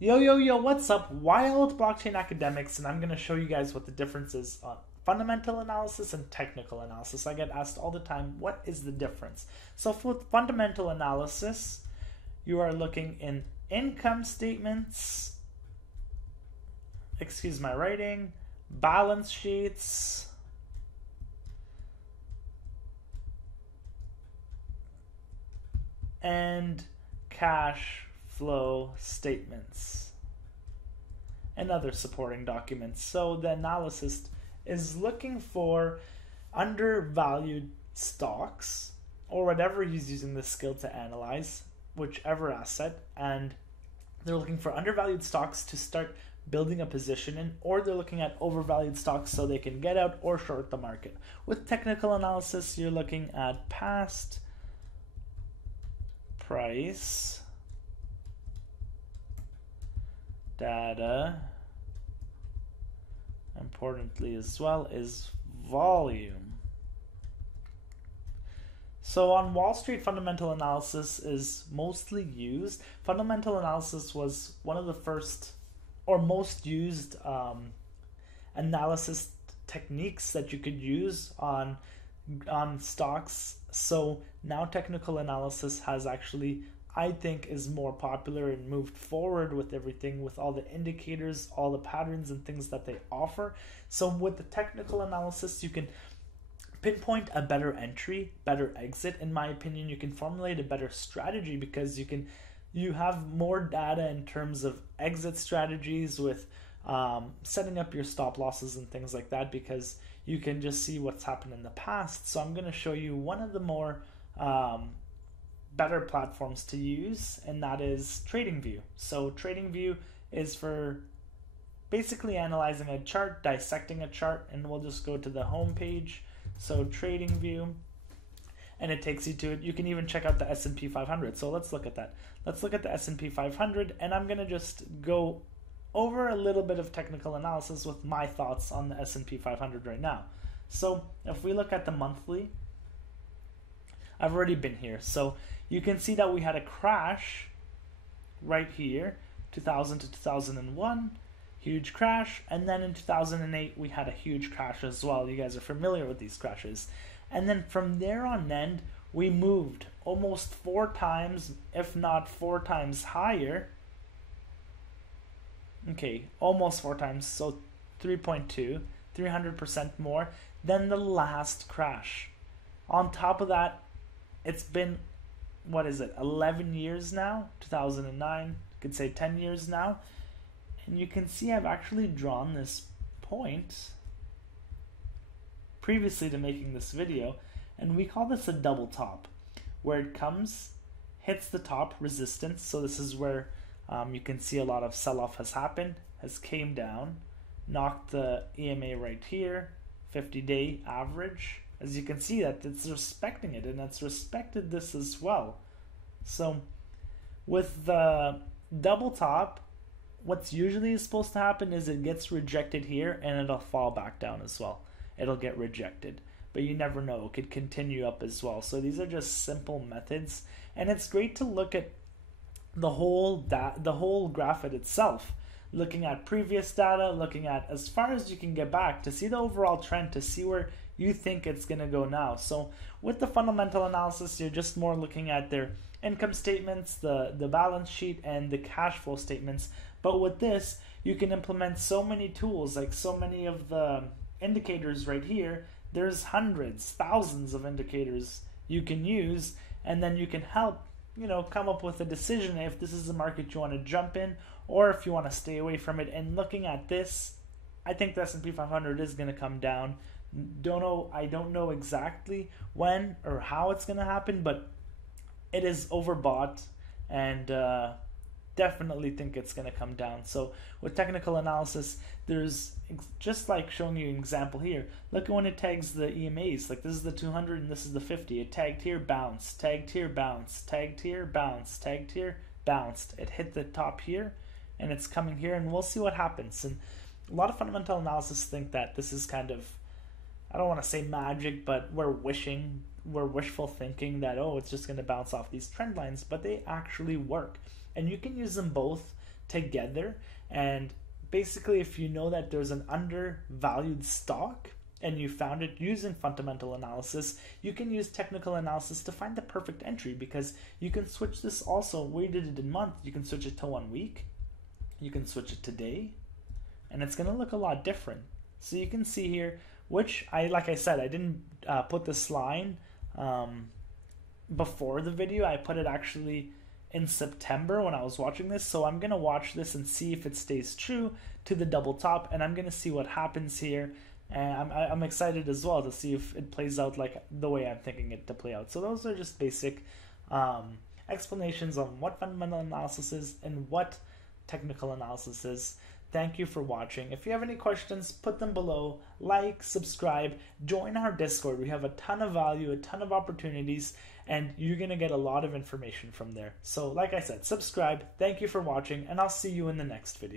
Yo, what's up? Wild Blockchain Academics, and I'm going to show you guys what the difference is on fundamental analysis and technical analysis. I get asked all the time, what is the difference? So for fundamental analysis, you are looking in income statements, excuse my writing, balance sheets, and cash flow statements and other supporting documents. So the analyst is looking for undervalued stocks or whatever he's using this skill to analyze, whichever asset, and they're looking for undervalued stocks to start building a position in, or they're looking at overvalued stocks so they can get out or short the market. With technical analysis, you're looking at past price data, importantly as well, is volume. So on Wall Street, fundamental analysis is mostly used. Fundamental analysis was one of the first or most used analysis techniques that you could use on stocks. So now technical analysis has actually, I think, is more popular and moved forward with everything, with all the indicators, all the patterns and things that they offer. So with the technical analysis, you can pinpoint a better entry, better exit. In my opinion, you can formulate a better strategy because you have more data in terms of exit strategies with setting up your stop losses and things like that, because you can just see what's happened in the past. So I'm going to show you one of the more better platforms to use, and that is TradingView. So TradingView is for basically analyzing a chart, dissecting a chart, and we'll just go to the home page. So TradingView, and it takes you to it. You can even check out the S&P 500. So let's look at that. Let's look at the S&P 500, and I'm going to just go over a little bit of technical analysis with my thoughts on the S&P 500 right now. So if we look at the monthly, I've already been here. So you can see that we had a crash right here, 2000 to 2001, huge crash. And then in 2008, we had a huge crash as well. You guys are familiar with these crashes. And then from there on end, we moved almost 4 times, if not 4 times higher. Okay, almost 4 times, so 3.2, 300% more than the last crash. On top of that, it's been, 11 years now? 2009, you could say 10 years now. And you can see I've actually drawn this point previously to making this video, and we call this a double top, where it comes, hits the top resistance. So this is where you can see a lot of sell-off has happened, has came down, knocked the EMA right here, 50-day average. As you can see, that it's respecting it, and it's respected this as well. So with the double top, what's usually supposed to happen is it gets rejected here and it'll fall back down as well. It'll get rejected, but you never know, it could continue up as well. So these are just simple methods, and it's great to look at the whole graph itself, looking at previous data, looking at as far as you can get back to see the overall trend, to see where you think it's going to go now. So with the fundamental analysis, you're just more looking at their income statements, the balance sheet, and the cash flow statements. But with this, you can implement so many tools, like so many of the indicators right here. There's hundreds, thousands of indicators you can use, and then you can help come up with a decision if this is the market you want to jump in or if you want to stay away from it. And looking at this, I think the S&P 500 is going to come down. I don't know exactly when or how it's going to happen, but it is overbought, and definitely think it's going to come down. So with technical analysis, there's just like showing you an example here. Look at when it tags the EMAs. Like this is the 200 and this is the 50. It tagged here, bounced, tagged here, bounced, tagged here, bounced, tagged here, bounced. It hit the top here, and it's coming here, and we'll see what happens. And a lot of fundamental analysis think that this is kind of, I don't want to say magic, but we're wishful thinking that, oh, it's just going to bounce off these trend lines, but they actually work. And you can use them both together. And basically, if you know that there's an undervalued stock and you found it using fundamental analysis, you can use technical analysis to find the perfect entry, because you can switch this also. We did it in month. You can switch it to 1 week. You can switch it to day, and it's going to look a lot different. So you can see here, which like I said, I didn't put this line before the video. I put it actually in September when I was watching this. So I'm going to watch this and see if it stays true to the double top, and I'm going to see what happens here. And I'm excited as well to see if it plays out like the way I'm thinking it to play out. So those are just basic explanations on what fundamental analysis is and what technical analysis is. Thank you for watching. If you have any questions, put them below. Like, subscribe, join our Discord. We have a ton of value, a ton of opportunities, and you're going to get a lot of information from there. So like I said, subscribe. Thank you for watching, and I'll see you in the next video.